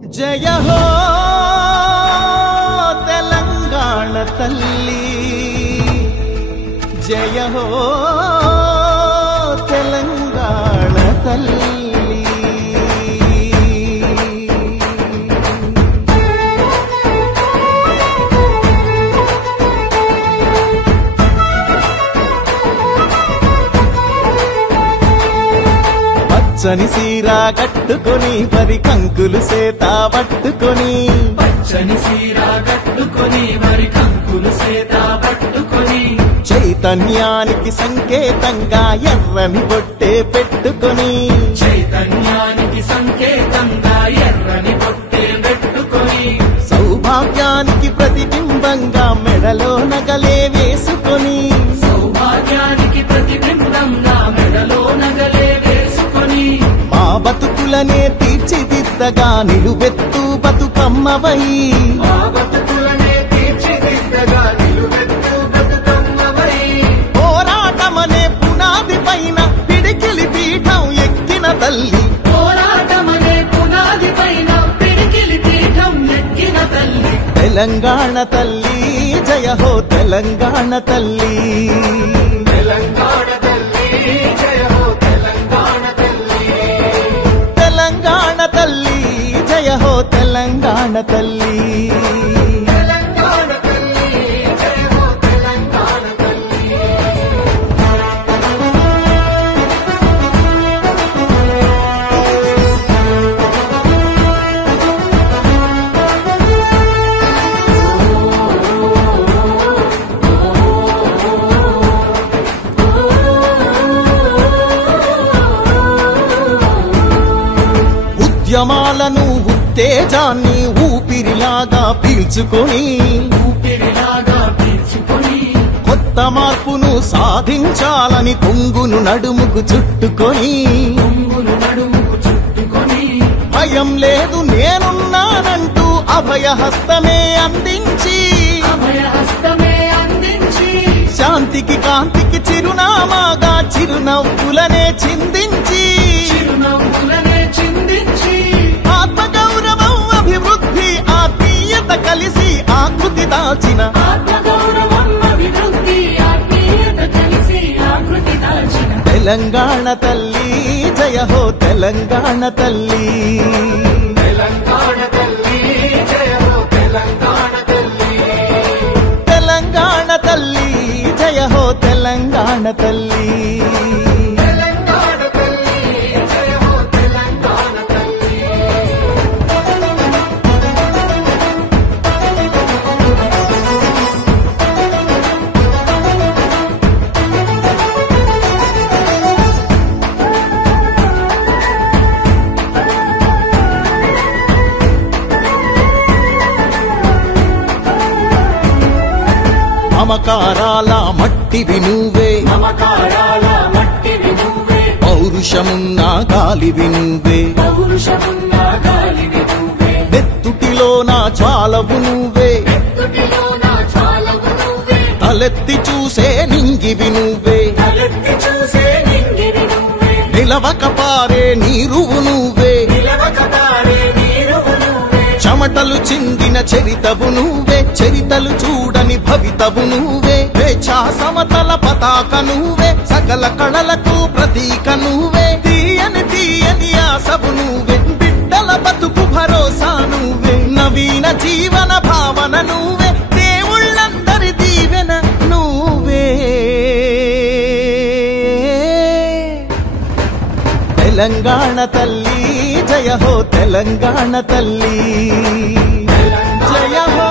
జయ హో తెలంగాణ తల్లి, జయ హో తెలంగాణ తల్లి. పచ్చని సీరా కట్టుకొని వరి కంకులు సేత పట్టుకొని, పచ్చని సీరా కట్టుకొని వరి కంకులు సేత పట్టుకొని, చైతన్యానికి సంకేతంగా ఎర్రని బొట్టే పెట్టుకొని, చైతన్యానికి సంకేతంగా ఎర్రని బొట్టే పెట్టుకొని, సౌభాగ్యానికి ప్రతిబింబంగా మెడలో నగలే వేసుకొని, సౌభాగ్యానికి ప్రతిబింబంగా మెడలో నగలే వేసుకొని, మా బతుకులనే తీర్చిదిద్దగా నిలువెత్తు బతుకమ్మవై, మా బతుకులనే తీర్చిదిద్దగా నిలువెత్తు బతుకమ్మవై, పోరాటమనే పునాది పైన పిడికిలి పీఠం ఎక్కిన తల్లి, పోరాటమనే పునాది పైన పిడికిలి పీఠం ఎక్కిన తల్లి, తెలంగాణ తల్లి జయ హో తెలంగాణ తల్లి, తెలంగాణ తల్లి జయ హో తెలంగాణ తల్లి, తెలంగాణ తల్లి జయ హో తెలంగాణ తల్లి. తెలంగాణ తల్లి జయ హో తెలంగాణ తల్లి. ఉద్యమాలను ఉత్తేజాన్ని ఊపిరిలాగా పీల్చుకొని, ఊపిరిలాగా పీల్చుకొని, కొత్త మార్పును సాధించాలని కొంగును నడుముకు చుట్టుకొని, కొంగులు నడుముకు చుట్టుకొని, భయం లేదు నేనున్నానంటూ అభయహస్తమే అందించి, అభయహస్తమే అందించి, శాంతికి కాంతికి చిరునామాగా చిరునవ్వులనే చిందించి, చిరునవ్వులనే చిందించి, ఆత్మగౌరవం అభివృద్ధి ఆత్మీయత కలిసి ఆకృతి దాల్చిన, ఆత్మగౌరవం అభివృద్ధి ఆత్మీయత కలిసి ఆకృతి దాల్చిన, తెలంగాణ తల్లి జయ హో తెలంగాణ తల్లి, తెలంగాణ తల్లి జయ హో తెలంగాణ తల్లి, తెలంగాణ తల్లి జయ హో తెలంగాణ తల్లి. తెలంగాణ తల్లి జయ హో తెలంగాణ తల్లి. మమకారాల మట్టివి నువ్వే, మమకారాల మట్టివి నువ్వే, పౌరుషమున్న గాలివి నువ్వే, పౌరుషమున్న గాలివి నువ్వే, నెత్తుటిలో నా జ్వాలవు నువ్వే, నెత్తుటిలోన జ్వాలవు నువ్వే, తలెత్తి చూసే నింగివి నువ్వే, తలెత్తి చూసే నింగివి నువ్వే, నిలవక పారే నీరువు నువ్వే, నిలవక పారే నీరువు నువ్వే, చెమటలు చిందిన చరితవు నువ్వే, చరితలు చూడని భవితవు నువ్వే, స్వేచ్ఛా సమతల పతాక నువ్వే, సకల కళలకు ప్రతీక నువ్వే, తీయని తీయని ఆశవు నువ్వే, బిడ్డల బతుకు భరోసా నువ్వే, నవీన జీవన భావన నువ్వే, దేవుళ్ళందరి దీవెన నువ్వే. తెలంగాణ తల్లి జయ హో తెలంగాణ తల్లి, జయ హో